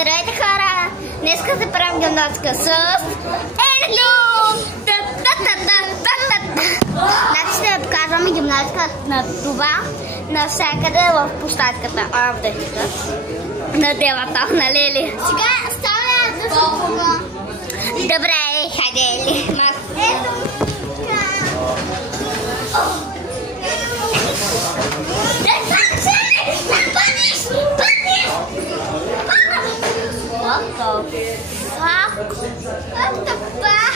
Здравейте, хора! Днеска се правим гимнастика с Елю! Значи ще ви показваме гимнастика на това навсякъде в площадката. На делата, нали Ели? Сега става да се пога. Добре, хайде Ели. Ето. What the fuck? What the fuck?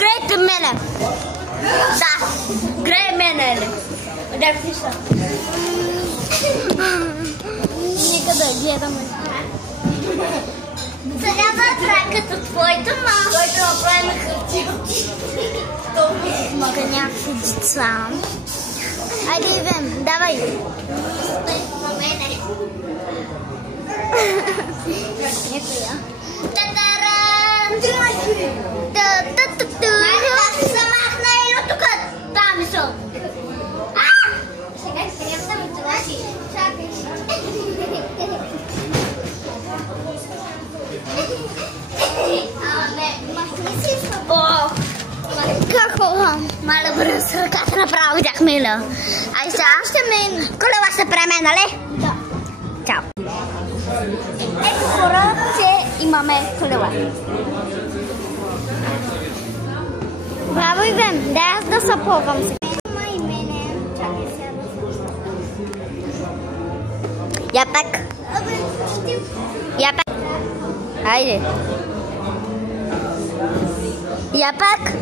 Great мене. Да, great мене. Да, пиша. Нека да гледаме. Сега да правя като твоята мама. Който направи на хартия. Мога някакви деца. Айде идем, давай. Някоя. Та-таран! Та-та-та-та! Айде да се замахна едно тук. Там са. Сега да ми тръжи. Чакай. О! Какво? Мале бързо с ръката направо видяхме ли? Ай сега ще мен. Колева ще преме, нали? Да. Чао. Ето хора, че имаме колева. Браво Ивен, дай аз да се пробвам сега. И мене. Чакай сега да се. Я пак. Я пак. Айде. Я пак.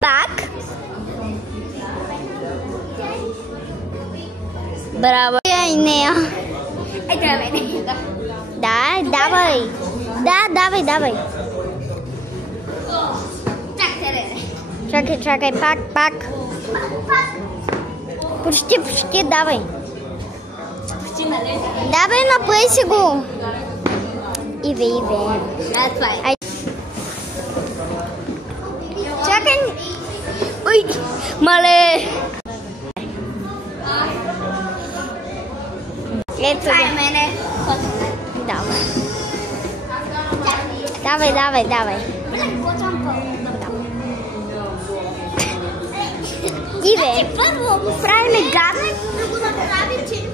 Пак. Браво. И нея. Да, давай. Да, давай, давай. Чакай, чакай, пак. Почти, давай. Давай, напъй си го. Иве. Чакай. Ой, мале. Ето това е мене. Давай. Иве, правиме гадно. Да го направим, че